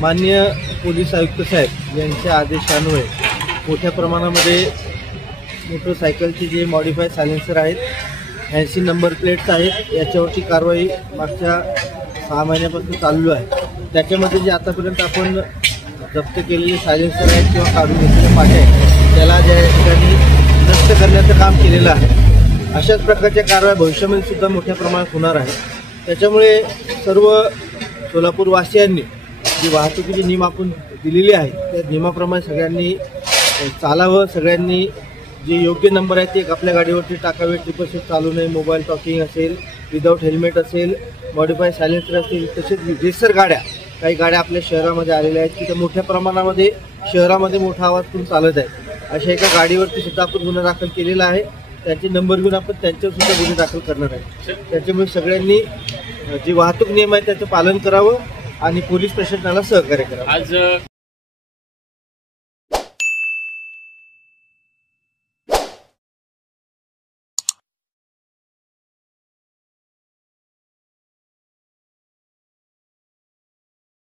माननीय पोलीस आयुक्त साहेब यांच्या आदेशान्वये मोठ्या प्रमाणामध्ये मोटरसायकलचे जे मॉडिफाय सायलेन्सर आहेत, 80 नंबर प्लेट्स आहेत, याच्यावरची कारवाई मागच्या 6 महिन्यापासून चालू आहे। त्याच्यामध्ये जे आतापर्यंत आपण जप्त केलेले सायलेन्सर आहेत किंवा काढून घेतलेले पाटे आहेत त्याला ज्या ठिकाणी नष्ट करण्याचं काम केलेलं आहे। अशाच प्रकारच्या कारवाया भविष्यामध्ये सुद्धा मोठ्या प्रमाणात होणार आहे। त्याच्यामुळे सर्व सोलापूरवासियांनी जी वाहतुकीचे नियम आपण दिलेले आहेत त्या नियमाप्रमाणे सगळ्यांनी चालावं। सगळ्यांनी जे योग्य नंबर आहेत ते आपल्या गाडीवरती टाकावे। ट्रिपल सीट चालू नये, मोबाईल टॉकिंग असेल, विदाऊट हेल्मेट असेल, मॉडिफाय सायलेन्सर असेल, तसेच रेसर गाड्या काही गाड्या आपल्या शहरामध्ये आलेल्या आहेत की त्या मोठ्या प्रमाणामध्ये शहरामध्ये मोठा आवाज करून चालत आहेत। अशा एका गाडीवरती सुद्धा आपण गुन्हा दाखल केलेला आहे। त्यांचे नंबर घेऊन आपण त्यांच्यावर सुद्धा गुन्हे दाखल करणार आहे। त्याच्यामुळे सगळ्यांनी जे वाहतूक नियम आहेत त्याचं पालन करावं आणि पोलीस प्रशासनाला सहकार्य करावं।